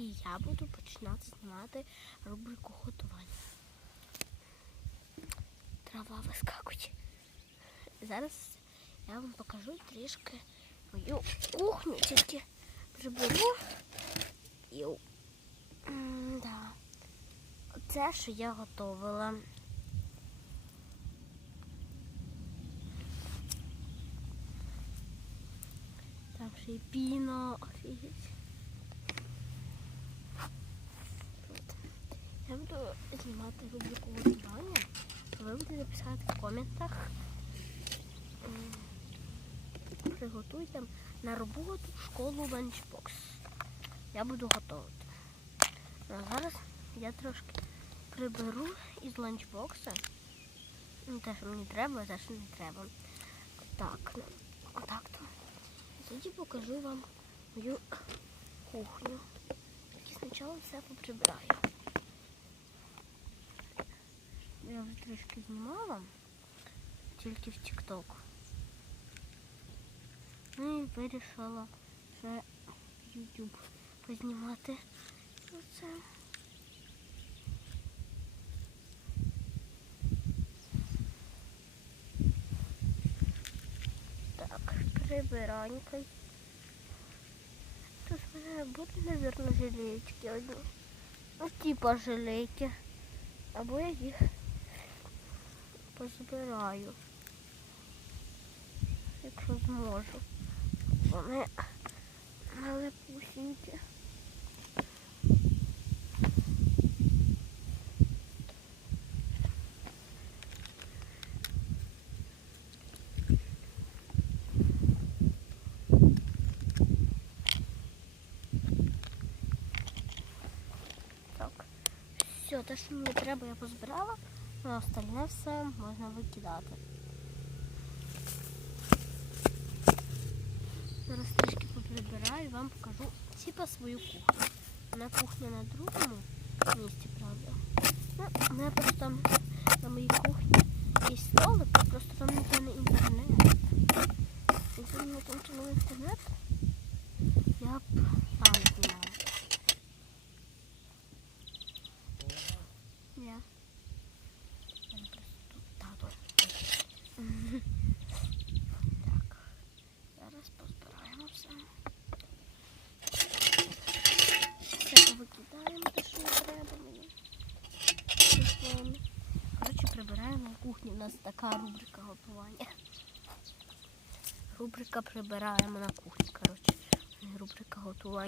І я буду починати знімати рубрику готування. Трава вискакує. Зараз я вам покажу трішки мою кухню, тільки приберу і да. Це, що я готувала. Там ще й піно, офігеть. От. Я буду знімати рубрику готування. Ви будете писати в коментах. Приготуйте на роботу школу ланчбокс. Я буду готувати. А зараз я трошки приберу із ланчбокса. Ну, те, що мені треба, те, що не треба. Так, отак то. Тоді покажу вам мою кухню. І спочатку все поприбираю. Я вже трішки знімала, тільки в TikTok. Ну і вирішила ще YouTube познімати. Оце. Так, прибиранькой. Тут в мене буде, мабуть, жалеечки одні. Ну, типа жалейки. Або я їх Позбираю. Якщо зможу. Вони малепусінькі. Все, те, що мені треба, я позбирала, а остальне все можна викидати. Зараз трішки поприбираю і вам покажу типа свою кухню. На кухня на другому місці, правда. Ну, мене просто там на моїй кухні є столик, просто там не інтернет. Якщо б там чинив інтернет, я б там знімала. Я. Я просто тут тато. Так. Зараз позбираємо все. Все повикидаємо, те, що не треба мені. Телефон. Коротше, прибираємо на кухні. У нас така рубрика готування. Рубрика прибираємо на кухні. Коротше, рубрика готування.